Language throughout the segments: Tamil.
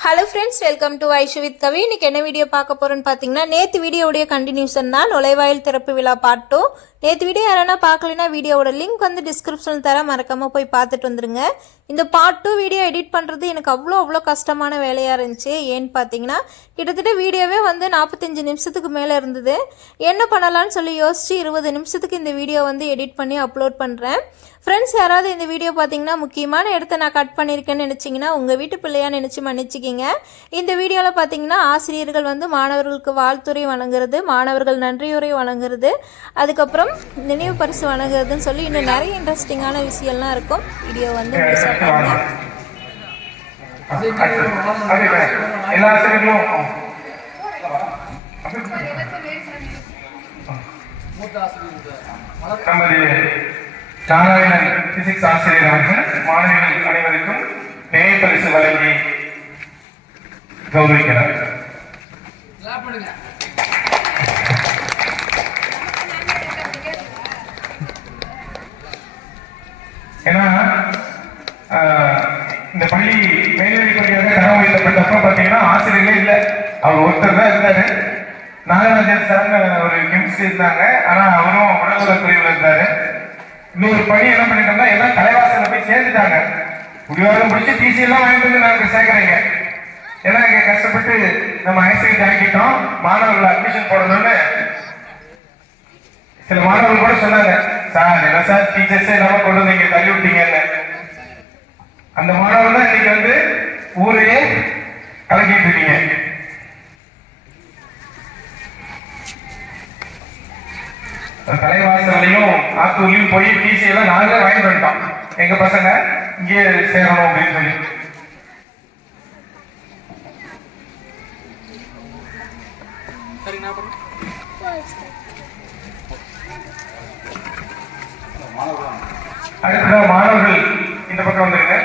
Hello friends welcome to Aishu with Kavi இன்னைக்கு என்ன வீடியோ பார்க்க போறோம்னு பார்த்தீங்கன்னா நேற்று வீடியோவுடைய கண்டினியூஷன் தான் நுழைவாயில் திறப்பு விழா பாட்டும் நேற்று வீடியோ யாரா பார்க்கலனா வீடியோவோட லிங்க் வந்து டிஸ்கிரிப்ஷனில் தர மறக்காமல் போய் பார்த்துட்டு வந்துருங்க. இந்த பார்ட் டூ வீடியோ எடிட் பண்ணுறது எனக்கு அவ்வளோ அவ்வளோ கஷ்டமான வேலையாக இருந்துச்சு. ஏன்னு பார்த்தீங்கன்னா கிட்டத்தட்ட வீடியோவே வந்து நாற்பத்தஞ்சு நிமிஷத்துக்கு மேலே இருந்தது. என்ன பண்ணலாம்னு சொல்லி யோசித்து இருபது நிமிஷத்துக்கு இந்த வீடியோ வந்து எடிட் பண்ணி அப்லோட் பண்ணுறேன் ஃப்ரெண்ட்ஸ் யாராவது இந்த வீடியோ பார்த்தீங்கன்னா முக்கியமான இடத்த நான் கட் பண்ணியிருக்கேன்னு நினச்சிங்கன்னா உங்கள் வீட்டு பிள்ளையாக நினச்சி மன்னிச்சிக்கிங்க. இந்த வீடியோவில் பார்த்தீங்கன்னா ஆசிரியர்கள் வந்து மாணவர்களுக்கு வாழ்த்துறை வழங்குறது மாணவர்கள் நன்றியுரை வழங்குறது அதுக்கப்புறம் நினைவு பரிசு வழங்குறதுன்னு சொல்லி இன்னும் நிறைய இன்ட்ரெஸ்டிங்கான விஷயம்லாம் இருக்கும். வீடியோ வந்து எல்லா ஆசிரியர்களும் நமது நாராயணன் பிசிக்ஸ் ஆசிரியர் மாணவிகள் அனைவருக்கும் பெயர் பரிசு வழங்கி கௌரவிக்கிறார் பள்ளி மேல்நிலை பள்ளியாக கனவு வைக்கப்பட்டப்ப பார்த்தீங்கன்னா ஆசிரியர்களே இல்லை. அவர் ஒருத்தர் தான் இருந்தாரு. நாகராஜன் சார் ஒரு கெமிஸ்ட்ரி இருந்தாங்க. ஆனா அவரும் உடல்நலத் பிரிவில் இருந்தாரு. இன்னொரு பணி என்ன பண்ணிட்டோம்னா எல்லாம் தலைவாசல போய் சேர்ந்துட்டாங்க. முடிவாரம் முடிச்சு டிசி எல்லாம் வாங்கிட்டு வந்து நாங்கள் சேர்க்கறீங்க. ஏன்னா இங்க கஷ்டப்பட்டு நம்ம ஐசிஐ ஆக்கிட்டோம் மாணவர்கள் அட்மிஷன் போடணும்னு சில மாணவர்கள் கூட சொன்னாங்க சார் என்ன சார் டீச்சர்ஸே இல்லாம கொண்டு வந்து இங்க தள்ளி விட்டீங்கன்னு. அந்த மாணவர் தான் இன்னைக்கு வந்து ஊரையே கலக்கிட்டு இருக்கீங்க. தலைவாசலையும் ஆத்தூர்லையும் போய் டிசி எல்லாம் நாங்களே வாங்கிட்டு வந்துட்டோம். எங்க பசங்க இங்கே சேரணும் அப்படின்னு சொல்லி. அடுத்த மாணவர்கள் இந்த பக்கம் வந்துருங்க.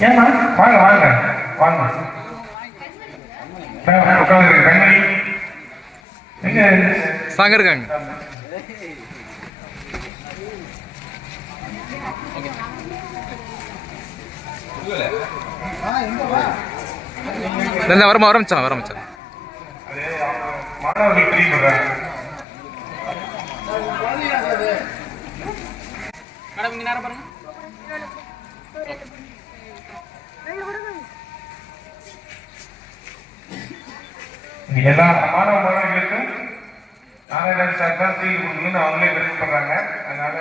ஏமா வாங்க வாங்க. வாங்க. உட்காந்து கண்மணி. எங்க? சாங்க இருக்காங்க வரமா வரமிச்சான் வரமிச்சான் மாணவர்கள் பிரிவு எல்லா மாணவ மாணவிகளுக்கும் நாராயணன் சார் தான் சீல் கொடுக்கணும்னு அவங்களே விருப்பம் பண்றாங்க அதனால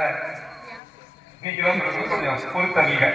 நீங்களும் கொஞ்சம் பொறுத்தவங்க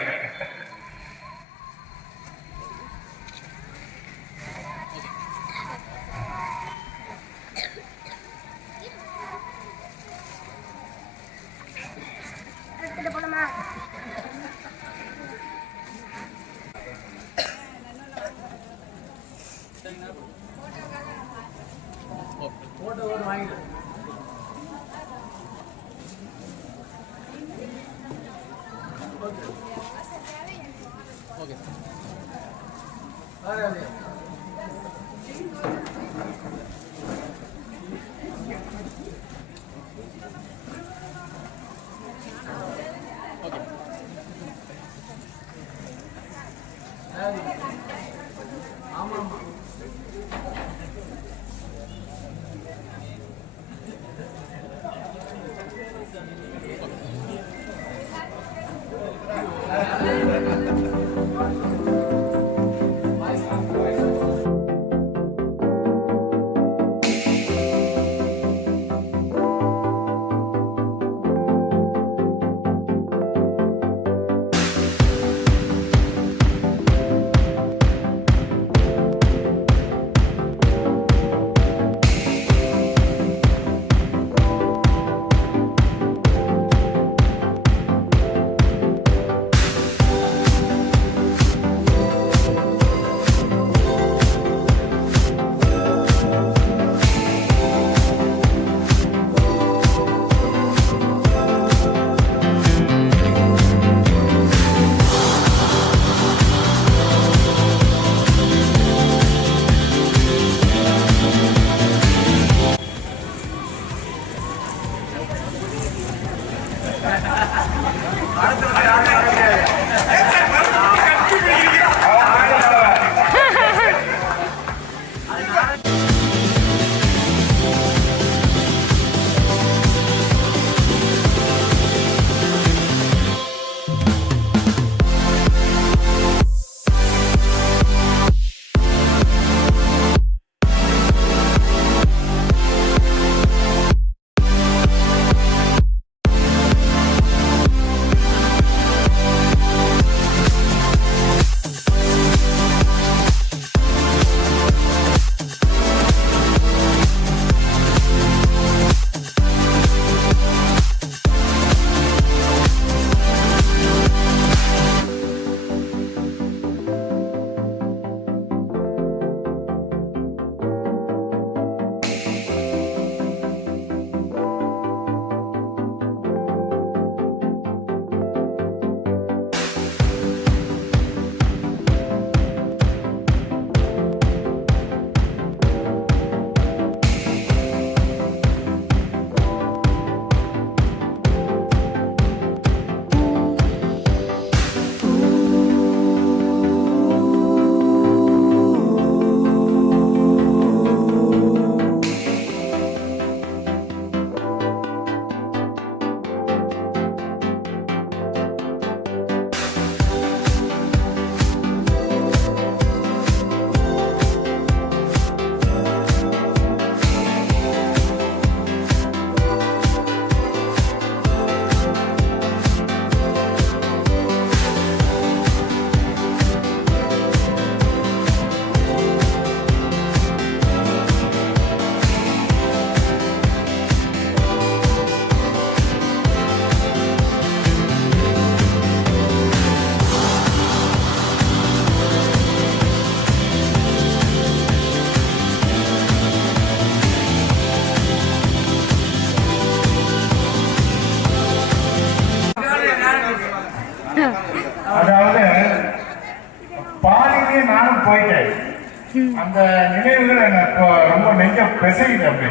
அந்த நினைவுகள் என்ன இப்போ ரொம்ப நெஞ்ச பிசையுது அப்படி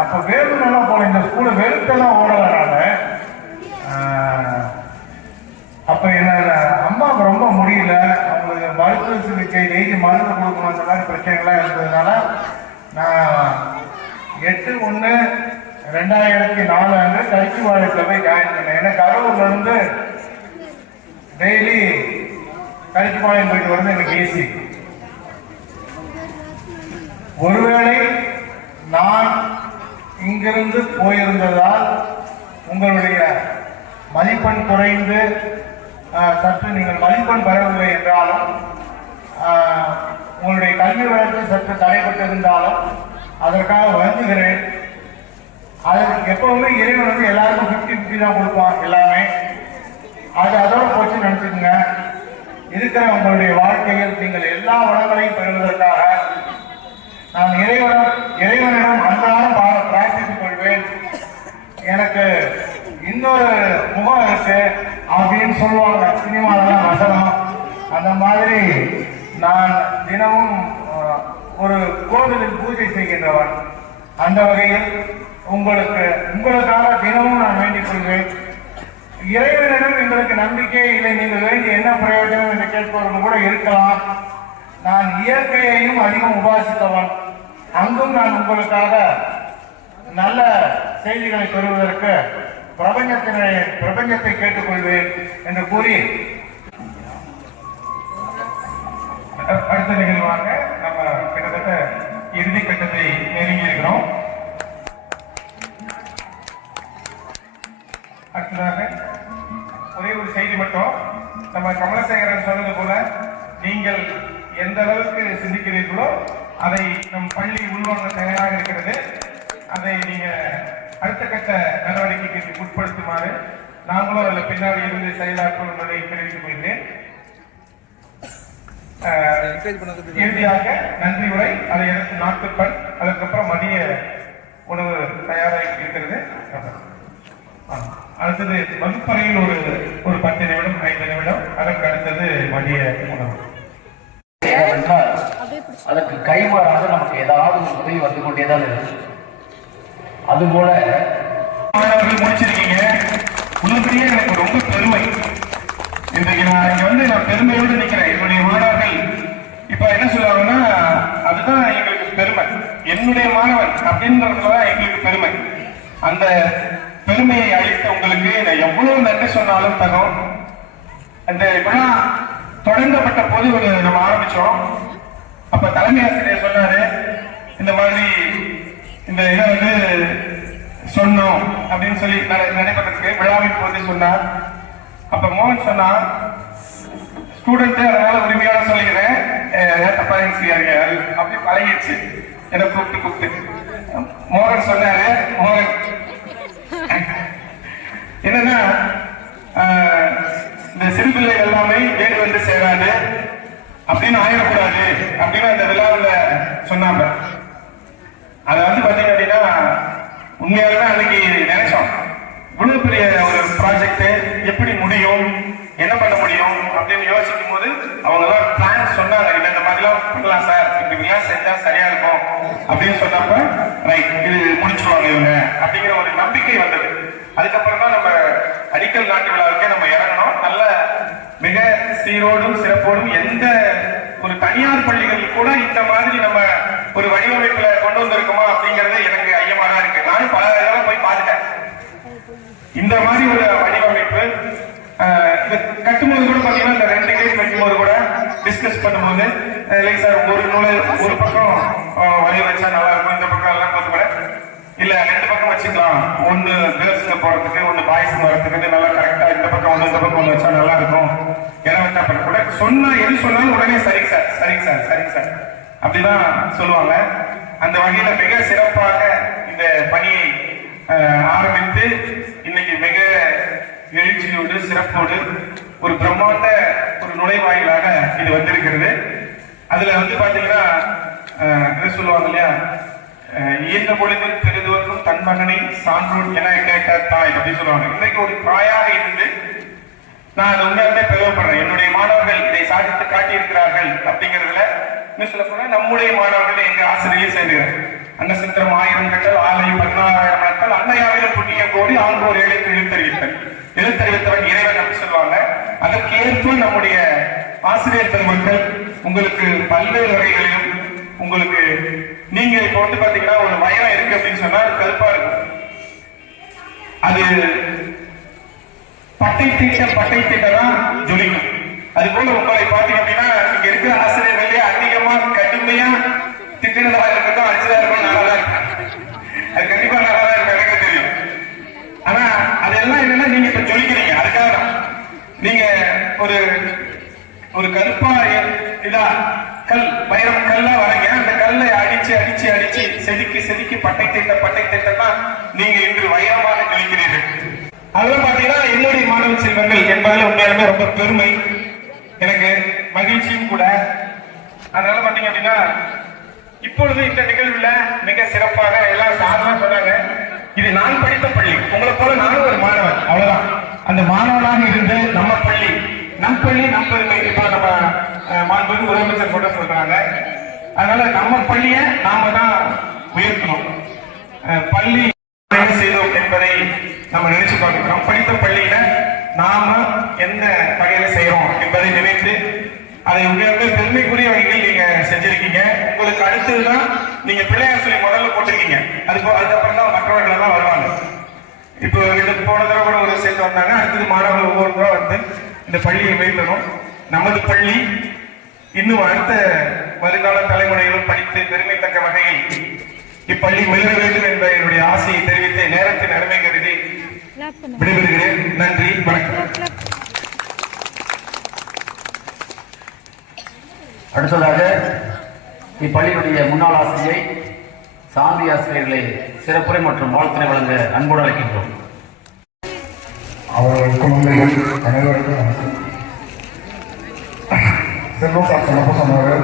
அப்ப வேலுனெல்லாம் போல இந்த ஸ்கூல்ல வெறுத்தெல்லாம் ஓடலனால அப்ப என்ன அம்மாவுக்கு ரொம்ப முடியல. அவங்களுக்கு மருத்துவ சிகிச்சை டெய்லி மருந்து கொடுக்கணும் அந்த மாதிரி பிரச்சனைகள்லாம் இருந்ததுனால நான் எட்டு ஒன்று ரெண்டாயிரத்தி நாலு அன்று கல்வி வாழத்தில் போய் ஜாயின் பண்ணேன். ஏன்னா கரூர்ல இருந்து டெய்லி கரிச்சிபாளையம் போயிட்டு வருது எனக்கு ஈஸி ஒருவேளை நான் இங்கிருந்து போயிருந்ததால் உங்களுடைய மதிப்பெண் குறைந்து சற்று நீங்கள் மதிப்பெண் பெறவில்லை என்றாலும் உங்களுடைய கல்வி வளர்ச்சி சற்று தடைப்பட்டிருந்தாலும் அதற்காக வருந்துகிறேன் அதற்கு எப்பவுமே இறைவன் வந்து எல்லாருக்கும் ஃபிஃப்டி ஃபிஃப்டி தான் கொடுப்பான் எல்லாமே. அது அதோட போச்சு நினச்சிக்கோங்க. இருக்கிற உங்களுடைய வாழ்க்கையில் நீங்கள் எல்லா வளங்களையும் பெறுவதற்காக. நான் இறைவனம் இறைவனிடம் அன்றாடம் பிரார்த்தித்துக் கொள்வேன். எனக்கு இன்னொரு முகம் இருக்கு. அப்படின்னு சொல்லுவாங்க. சினிமாலாம் வசனம். அந்த மாதிரி நான் தினமும் ஒரு கோவிலில் பூஜை செய்கின்றவன். அந்த வகையில் உங்களுக்கு உங்களுக்காக தினமும் நான் வேண்டிக் கொள்வேன். இறைவனிடம் எங்களுக்கு நம்பிக்கை இல்லை. நீங்கள் வேண்டிய என்ன பிரயோஜனம் என்று கேட்பவர்கள் கூட இருக்கலாம். நான் இயற்கையையும் அதிகம் உபாசித்தவன். அங்கும் நான் உங்களுக்காக நல்ல செய்திகளை பெறுவதற்கு பிரபஞ்சத்தினை பிரபஞ்சத்தை கேட்டுக்கொள்வேன் என்று கூறி அடுத்த நிகழ்வாக நம்ம கிட்டத்தட்ட இறுதி கட்டத்தை நெருங்கி இருக்கிறோம் அடுத்ததாக ஒரே ஒரு செய்தி மட்டும். நம்ம கமலசேகரன் சொன்னது போல நீங்கள் எந்த அளவுக்கு சிந்திக்கிறீர்களோ அதை நம் பள்ளி உள்வாங்க தயாராக இருக்கிறது. அதை நீங்க அடுத்த கட்ட நடவடிக்கைக்கு உட்படுத்துமாறு நாங்களும் அதில் பின்னாடி இருந்து செயலாற்றும் என்பதை தெரிவித்துக் கொள்கிறேன். இறுதியாக நன்றி உரை. அதை எனக்கு நாட்டுப்பண். அதுக்கப்புறம் மதிய உணவு தயாராக இருக்கிறது. ஆமாம் அடுத்தது வகுப்பறையில் ஒரு ஒரு பத்து நிமிடம் ஐந்து நிமிடம் அதற்கு அடுத்தது மதிய உணவு. அதற்கு கைமாறாக நமக்கு ஏதாவது ஒரு உதவி வந்து கொண்டேதான் இருக்கு அதுபோல மாணவர்கள் முடிச்சிருக்கீங்க. உண்மையிலேயே எனக்கு ரொம்ப பெருமை. இன்றைக்கு நான் இங்க வந்து நான் பெருமையோடு நிக்கிறேன் என்னுடைய மாணவர்கள் இப்ப என்ன சொல்லுவாங்கன்னா அதுதான் எங்களுக்கு பெருமை. என்னுடைய மாணவன் அப்படின்றதுதான் எங்களுக்கு பெருமை. அந்த பெருமையை அளித்த உங்களுக்கு நான் எவ்வளவு நன்றி சொன்னாலும் தகும் அந்த விழா தொடங்கப்பட்ட போது ஒரு நம்ம ஆரம்பிச்சோம். அப்ப தலைமை ஆசிரியர் சொன்னாரு இந்த மாதிரி இந்த இதை வந்து சொன்னோம் அப்படின்னு சொல்லி நடைபெற்றிருக்கு விழாவின் போது சொன்னார். அப்ப மோகன் சொன்னார் ஸ்டூடெண்ட் அதனால உரிமையாக சொல்லிக்கிறேன். அஹ் தப்பா நினைச்சுக்காதீங்க அப்படி பழகிடுச்சு. என்னை கூப்பிட்டு கூப்பிட்டு. மோகன் சொன்னாரு மோகன் என்னன்னா இந்த சிறு பிள்ளைகள் எல்லாமே வீடு வந்து சேராது. அப்படின்னு ஆயிடக்கூடாது. அப்படின்னு அந்த விழாவில் சொன்னாங்க. அதை வந்து பார்த்தீங்க அப்படின்னா உண்மையாலுமே அன்னைக்கு நினைச்சோம். இவ்வளவு பெரிய ஒரு ப்ராஜெக்ட் எப்படி முடியும் என்ன பண்ண முடியும் அப்படின்னு யோசிக்கும் போது அவங்க எல்லாம் பிளான் சொன்னாங்க. இல்லை இந்த மாதிரிலாம் பண்ணலாம் சார் இப்படிலாம் செஞ்சா சரியா இருக்கும் அப்படின்னு சொன்னப்ப ரைட் இது முடிச்சுருவாங்க இவங்க. அப்படிங்கிற ஒரு நம்பிக்கை வந்தது. அதுக்கப்புறம் தான் நம்ம அடிக்கல் நாட்டு விழாவுக்கே நம்ம இறங்கணும். நல்ல மிக சீரோடும் சிறப்போடும் எந்த ஒரு தனியார் பள்ளிகள் கூட இந்த மாதிரி நம்ம ஒரு வடிவமைப்புல கொண்டு வந்திருக்கோமா அப்படிங்கறது எனக்கு ஐயமா தான் இருக்கு. நானும் பல தடவை போய் பார்த்துட்டேன். இந்த மாதிரி ஒரு வடிவமைப்பு ஆஹ், கட்டும்போது கூட பாத்தீங்கன்னா இந்த ரெண்டு கேஸ் வைக்கும்போது கூட டிஸ்கஸ் பண்ணும்போது இல்லைங்க சார் ஒரு நூலை ஒரு பக்கம் ஆஹ், வச்சா நல்லா இருக்கும் இந்த பக்கம் எல்லாம் பார்த்து கூட இல்ல ரெண்டு பக்கம் வச்சுக்கலாம். ஒன்னு கேர்ள்ஸ்ங்க போறதுக்கு ஒன்னு பாய்ஸ்ங்க வரதுக்கு நல்லா கரெக்டா இந்த பக்கம் ஒண்ணு இந்த பக்கம் ஒண்ணு வச்சா நல்லா இருக்கும். இடம் வச்சா பண்ண கூட சொன்னா எது சொன்னாலும் உடனே சரிங்க சார் சரிங்க சார் சரிங்க சார் அப்படிதான் சொல்லுவாங்க. அந்த வகையில மிக சிறப்பாக இந்த பணியை ஆரம்பித்து இன்னைக்கு மிக எழுச்சியோடு சிறப்போடு ஒரு பிரம்மாண்ட ஒரு நுழைவாயிலாக இது வந்திருக்கிறது. அதுல வந்து பாத்தீங்கன்னா என்ன சொல்லுவாங்க இல்லையா? ஆஹ், இயன்ற பொழுதில் பெரிதுவர்க்கும் தன் மகனை சான்றோன் என கேட்ட தாய் அப்படின்னு சொல்லுவாங்க. இன்னைக்கு ஒரு தாயாக இருந்து நான் அது உண்மையாலுமே பிரயோகப்படுறேன் என்னுடைய மாணவர்கள் இதை சாதித்து காட்டியிருக்கிறார்கள் அப்படிங்கிறதுல இன்னும் சொல்ல போனா நம்முடைய மாணவர்கள் எங்க ஆசிரியர் செய்கிறார் அன்னசித்திரம் ஆயிரம் கட்டல் ஆலை பதினாறாயிரம் நாட்கள் அன்னையாயிரம் புண்ணிய கோடி ஆண்டோர் எழுத்து எழுத்தறிவித்தல் எழுத்தறிவித்தவன் இறைவன் அப்படின்னு சொல்லுவாங்க. அதற்கு ஏற்ப நம்முடைய ஆசிரியர் பெருமக்கள் உங்களுக்கு பல்வேறு வகைகளிலும் உங்களுக்கு நீங்க இப்ப வந்து பாத்தீங்கன்னா ஒரு வயலம் இருக்கு அப்படின்னு சொன்னா கருப்பா இருக்கும். அது பட்டை தீட்ட பட்டை தீட்ட தான் ஜொலிக்கும். அது போல உங்களை பாத்தீங்க அப்படின்னா இங்க இருக்கிற ஆசிரியர்களே அதிகமா கடுமையா திட்டினதா இருக்கட்டும் அடிச்சதா இருக்கட்டும் நல்லா தான் இருக்கும் அது கண்டிப்பா நல்லா தான் இருக்கும் எனக்கு தெரியும். ஆனா அதெல்லாம் என்னன்னா நீங்க இப்ப ஜொலிக்கிறீங்க அதுக்காக நீங்க ஒரு ஒரு கருப்பா இதா கல் வைரம் கல்லா வரீங்க. அந்த கல்லை அடிச்சு அடிச்சு அடிச்சு செதுக்கி செதுக்கி பட்டை திட்ட பட்டை திட்டம்னா நீங்க இன்று வைரமாக நினைக்கிறீர்கள். அதெல்லாம் பாத்தீங்கன்னா என்னுடைய மாணவ செல்வங்கள் என்பதில் உண்மையாலுமே ரொம்ப பெருமை. எனக்கு மகிழ்ச்சியும் கூட. அதனால பாத்தீங்க அப்படின்னா இப்பொழுது இந்த நிகழ்வுல மிக சிறப்பாக எல்லாம் சாதனா சொன்னாங்க. இது நான் படித்த பள்ளி. உங்களை போல நானும் ஒரு மாணவன். அவ்வளவுதான். அந்த மாணவனாக இருந்து நம்ம பள்ளி நம் பள்ளி நம் பெருமை இப்ப நம்ம மாண்பு முதலமைச்சர் கூட சொல்றாங்க அதனால நம்ம பள்ளிய நாம தான் உயர்த்தணும். பள்ளி என்ன செய்தோம் என்பதை நம்ம நினைச்சு பார்க்கிறோம் படித்த பள்ளியில நாம எந்த வகையில செய்யறோம் என்பதை நினைத்து அதை உயர்ந்த பெருமைக்குரிய வகையில் நீங்க செஞ்சிருக்கீங்க. உங்களுக்கு அடுத்ததுதான் நீங்க பிள்ளையார் சொல்லி முதல்ல போட்டிருக்கீங்க. அது அதுக்கப்புறம் தான் மற்றவர்கள் எல்லாம் வருவாங்க. இப்போ ரெண்டு போன தடவை கூட ஒரு சேர்த்து வந்தாங்க. அடுத்தது மாணவர்கள் ஒவ்வொருத்தரும் வந்து இந்த பள்ளியை உயர்த்தணும் நமது பள்ளி இன்னும் அடுத்த வருங்கால தலைமுறைகளும் படித்து பெருமை தக்க வகையில் இப்பள்ளி மிளக வேண்டும் என்ற என்னுடைய ஆசையை தெரிவித்து நேரத்தின் அருமை கருதி விடைபெறுகிறேன். நன்றி வணக்கம். அடுத்ததாக இப்பள்ளியினுடைய முன்னாள் ஆசிரியை சாந்தி ஆசிரியர்களை சிறப்புரை மற்றும் வாழ்த்தினை வழங்க அன்போடு அழைக்கின்றோம். அவர்கள் குழந்தைகள் அனைவருக்கும் வணக்கம் செல்வம் சார் சொன்னப்போ சொன்னாரு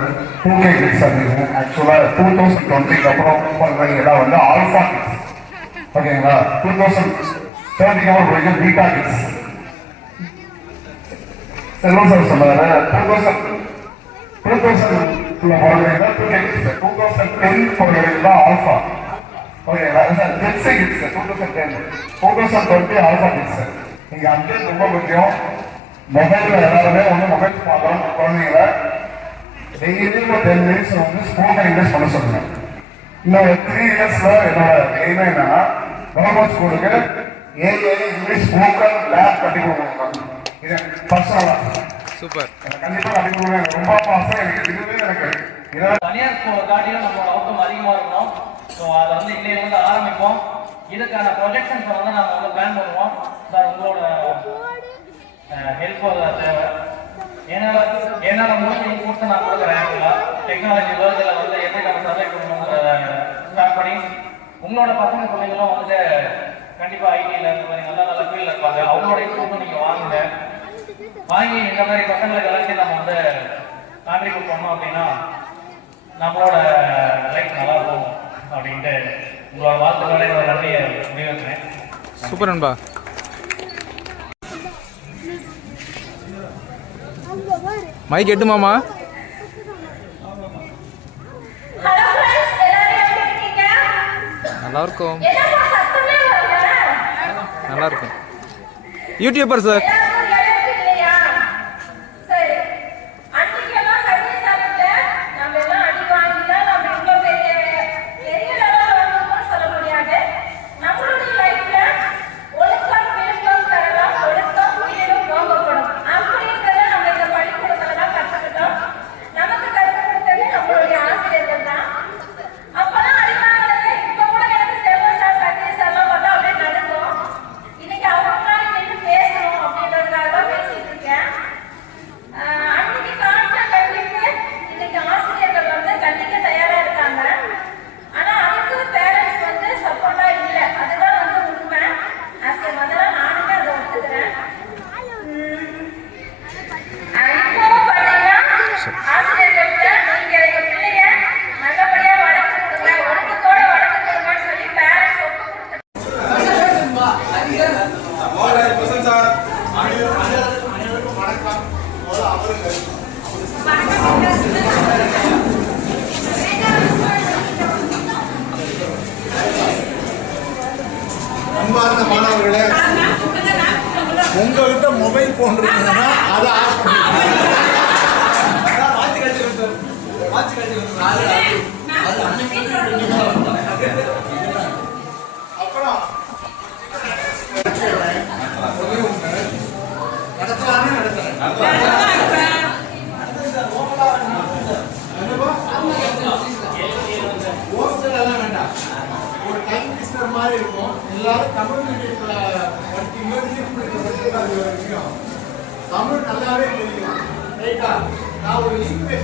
டூ கே கிட்ஸ் அப்படின்னு ஆக்சுவலாக டூ தௌசண்ட் டுவெண்ட்டிக்கு அப்புறம் பண்ணுறவங்க எல்லாம் வந்து ஆல்ஃபா கிட்ஸ் ஓகேங்களா டூ தௌசண்ட் தேர்ட்டிக்கு அப்புறம் போய் பீட்டா கிட்ஸ் செல்வம் சார் சொன்னாரு two thousand two thousand போடுறீங்கன்னா two K kids two thousand ten போடுறீங்கன்னா alpha ஓகேங்களா sir kids kids two thousand ten two thousand twenty alpha kids இங்க அப்டேட் ரொம்ப முக்கியம். மொபைல்ல எல்லாருமே வந்து மொபைல் பார்க்குறோம் குழந்தைங்கள. டெய்லி ஒரு டென் மினிட்ஸ் வந்து ஸ்போக்கன் இங்கிலீஷ் பண்ண சொல்லுங்க? இன்னும் த்ரீ இயர்ஸ்ல என்னோட எய்மே என்னன்னா கவர்மெண்ட் ஸ்கூலுக்கு ஏஏ இங்கிலீஷ் ஸ்போக்கன் லேப் கட்டி கொடுக்கணும். இது பர்சனலா சூப்பர். கண்டிப்பா கட்டி கொடுங்க. ரொம்ப ஆசை எனக்கு இதுவே எனக்கு தனியார் ஸ்கூலை காட்டிலும் நம்மளோட அவுட்கம் அதிகமாக இருக்கணும். ஸோ அதை வந்து இன்னைக்கு வந்து ஆரம்பிப்போம். இதுக்கான ப்ரொஜெக்ஷன்ஸை வந்து நம்ம வந்து பிளான் பண்ணுவோம். சார் உங்களோட ஹெல்ப் தேவை. ஏன்னா என்னால் முடிஞ்ச இன்புட்ஸை நான் கொடுக்குறேன் டெக்னாலஜி வேர்ல்டில் வந்து எப்படி நம்ம சர்வே பண்ணணுங்கிறத ஸ்டார்ட் பண்ணி உங்களோட பசங்க பிள்ளைங்களும் வந்து கண்டிப்பாக ஐடியில் இந்த மாதிரி நல்ல நல்ல ஃபீல்டில் இருப்பாங்க. அவங்களோட இன்புட்ஸும் நீங்கள் வாங்குங்க. வாங்கி இந்த மாதிரி பசங்களுக்கு எல்லாத்தையும் நம்ம வந்து கான்ட்ரிபியூட் பண்ணோம் அப்படின்னா நம்மளோட லைஃப் நல்லா இருக்கும் அப்படின்ட்டு என்னோட நன்றியை சூப்பர் நண்பா மைக் எட்டுமாமா நல்லா இருக்கும் என்னப்பா சத்தமே வரல? நல்லா இருக்கும் யூடியூபர் சார்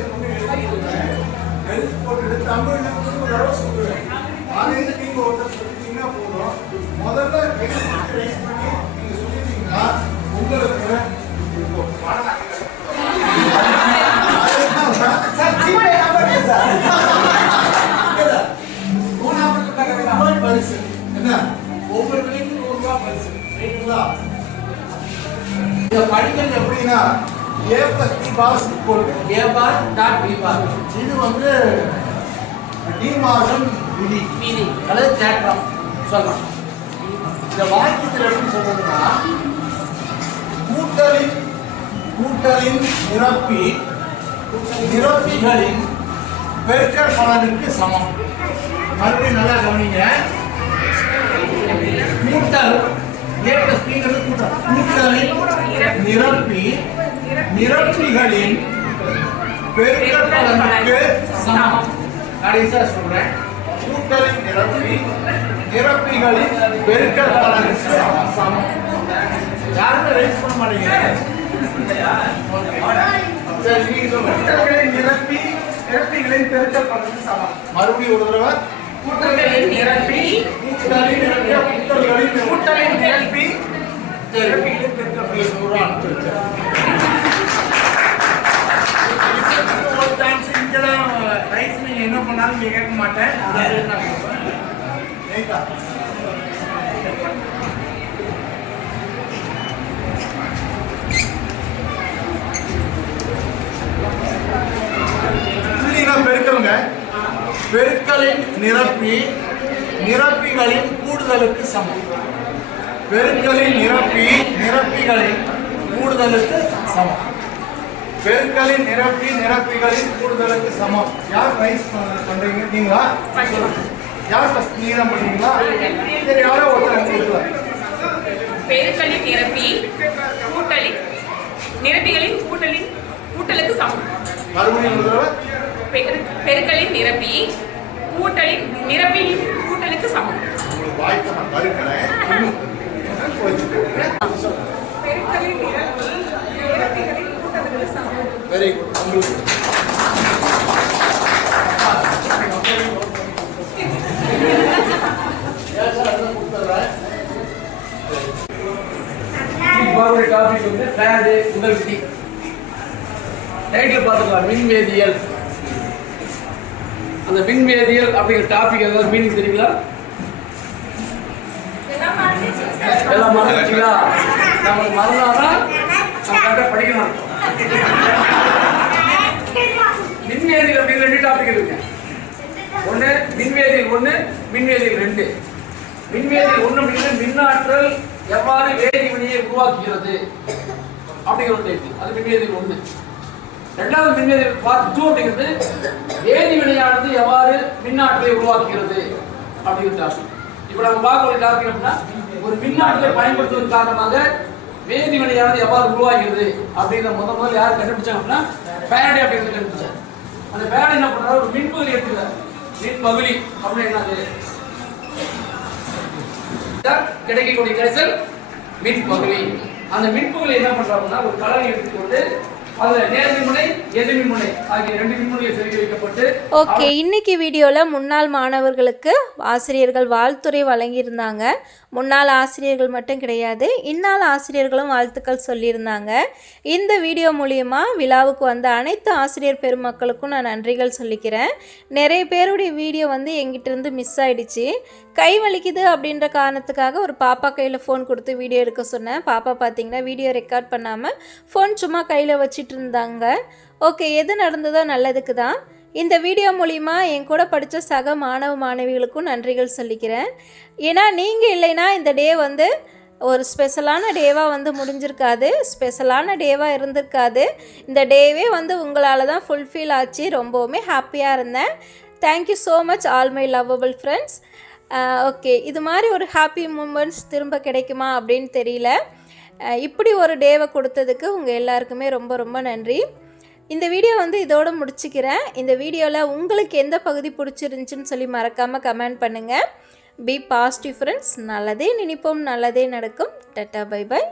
ஒரு இன்ஃபர்மேஷன் வந்து எழுதி கொடுக்குறேன் எழுதி ஒரு சொல்லுவேன் நீங்கள் ஒருத்தர் சொல்லிட்டீங்கன்னா போதும் முதல்ல எழுதி ரைஸ் பண்ணி நீங்கள் சொல்லிட்டீங்கன்னா உங்களுக்கு மூணாவது பரிசு என்ன? ஒவ்வொரு விலைக்கும் நூறு ரூபாய் பரிசு ரைட்டுங்களா படிக்கிறது எப்படின்னா ஏ பிளஸ் பாஸ் போட்டு ஏ பார் டாட் பி பார். இது வந்து டி மார்கன் விதி. விதி. அல்லது தேற்றம் சொல்லலாம். இந்த வாக்கியத்தில் எப்படி சொல்றதுன்னா கூட்டலின் கூட்டலின் நிரப்பி நிரப்பிகளின் பெருக்கல் பலனுக்கு சமம். மறுபடியும் நல்லா கவனிங்க. கூட்டல் ஏ பிளஸ் கூட்டல். கூட்டலின் நிரப்பி நிரப்பிகளின் பெருக்கல் பலனுக்கு சமம். கடைசியா சொல்றேன். கூட்டலின் நிரப்பி நிரப்பிகளின் பெருக்கல் பலனுக்கு சமம். யாருமே ரைஸ் பண்ண மாட்டேங்கிறீங்க? சரி, நீங்க சொல்லுங்க. நிரப்பி நிரப்பிகளின் பெருக்கல் பலனுக்கு சமம். மறுபடியும் ஒரு தடவை. கூட்டல்களின் நிரப்பி கூட்டலின் நிரப்பி கூட்டலின் நிரப்பி நூறு ரூபா அனுப்பிச்சு என்ன கேட்க மாட்டேன். அதாவது நான் பெருக்கலுங்க. பெருக்கலின் நிரப்பி நிரப்பிகளின் கூடுதலுக்கு சமம். பெருக்களின் நிரப்பி நிரப்பிகளின் கூடுதலுக்கு சமம். பெருக்கலின் நிரப்பி நிரப்பிகளின் கூடுதலுக்கு சமம். யார் ரைஸ் பண்றீங்க? நீங்களா? யார் ஃபர்ஸ்ட் நீங்க தான் பண்றீங்களா? சரி யாரோ ஒருத்தர் கொடுக்கலாம் பெருக்களின் நிரப்பி கூட்டலின் நிரப்பிகளின் கூட்டலின் கூட்டலுக்கு சமம். மறுபடியும் பெருக்களின் நிரப்பி கூட்டலின் நிரப்பியின் கூட்டலுக்கு சமம். வாய்ப்பை நான் வச்சுக்கோங்க. பெருக்களின் நிரப்பி வெரி குட் உங்களுக்கு டாபிக் வந்து ஃபேரடே முதல் விதி டைட்டில் பார்த்துக்கலாம் மின்வேதியியல் அந்த மின்வேதியியல் அப்படிங்கிற டாபிக் ஏதாவது மீனிங் தெரியுங்களா எல்லாம் மறந்துட்டீங்களா நம்மளுக்கு மறந்தாதான் நம்ம கரெக்டாக படிக்கணும். மின்வேதியில் அப்படின்னு ரெண்டு டாபிக் இருக்கு. ஒன்று மின்வேதியில் ஒன்று மின்வேதியில் ரெண்டு. மின்வேதியில் ஒன்று மின் மின்னாற்றல் எவ்வாறு வேதி வினையை உருவாக்குகிறது? அப்படிங்கிற ஒரு டைப் அது மின்வேதியில் ஒன்று ரெண்டாவது மின்வேதியில் பார்ட் டூ அப்படிங்கிறது வேதி வினையானது எவ்வாறு மின்னாற்றலை உருவாக்குகிறது? அப்படிங்கிற டாபிக் இப்போ நம்ம பார்க்கக்கூடிய டாபிக் அப்படின்னா ஒரு மின்னாற்றலை பயன்படுத்துவதன் காரணமாக வேதி வினையானது எவ்வாறு உருவாகிறது அப்படிங்கிற முத முதல்ல யார் கண்டுபிடிச்சாங்க அப்படின்னா ஃபேரடே அப்படிங்கிறது கண்டுபிடிச்சாங்க. அந்த ஃபேரடே என்ன பண்றாரு? ஒரு மின்பகுதி எடுத்துக்கிறார். மின்பகுதி அப்படின்னு என்னது? கிடைக்கக்கூடிய கரைசல் மின்பகுதி அந்த மின்பகுதி என்ன பண்றாங்கன்னா ஒரு கலரை எடுத்துக்கொண்டு ஓகே இன்னைக்கு வீடியோவில் முன்னாள் மாணவர்களுக்கு ஆசிரியர்கள் வாழ்த்துறை வழங்கியிருந்தாங்க. முன்னாள் ஆசிரியர்கள் மட்டும் கிடையாது இந்நாள் ஆசிரியர்களும் வாழ்த்துக்கள் சொல்லியிருந்தாங்க. இந்த வீடியோ மூலியமா விழாவுக்கு வந்த அனைத்து ஆசிரியர் பெருமக்களுக்கும் நான் நன்றிகள் சொல்லிக்கிறேன். நிறைய பேருடைய வீடியோ வந்து எங்கிட்ட இருந்து மிஸ் ஆயிடுச்சு. கை வலிக்குது அப்படின்ற காரணத்துக்காக ஒரு பாப்பா கையில் ஃபோன் கொடுத்து வீடியோ எடுக்க சொன்னேன். பாப்பா பார்த்தீங்கன்னா வீடியோ ரெக்கார்ட் பண்ணாமல் ஃபோன் சும்மா கையில் வச்சிட்டு இருந்தாங்க. ஓகே எது நடந்ததோ நல்லதுக்கு தான். இந்த வீடியோ மூலிமா என் கூட படித்த சக மாணவ மாணவிகளுக்கும் நன்றிகள் சொல்லிக்கிறேன். ஏன்னா நீங்கள் இல்லைன்னா இந்த டே வந்து ஒரு ஸ்பெஷலான டேவாக வந்து முடிஞ்சிருக்காது. ஸ்பெஷலான டேவாக இருந்திருக்காது. இந்த டேவே வந்து உங்களால் தான் ஃபுல்ஃபில் ஆச்சு. ரொம்பவுமே ஹாப்பியாக இருந்தேன். Thank you so much all my lovable friends okay. இது மாதிரி ஒரு ஹாப்பி மூமெண்ட்ஸ் திரும்ப கிடைக்குமா அப்படின்னு தெரியல. இப்படி ஒரு டேவை கொடுத்ததுக்கு உங்கள் எல்லாருக்குமே ரொம்ப ரொம்ப நன்றி. இந்த வீடியோ வந்து இதோட முடிச்சுக்கிறேன். இந்த வீடியோவில் உங்களுக்கு எந்த பகுதி பிடிச்சிருந்துச்சின்னு சொல்லி மறக்காமல் கமெண்ட் பண்ணுங்கள் பி பாசிட்டிவ் ஃப்ரெண்ட்ஸ் நல்லதே நினைப்போம். நல்லதே நடக்கும். Ta-ta by by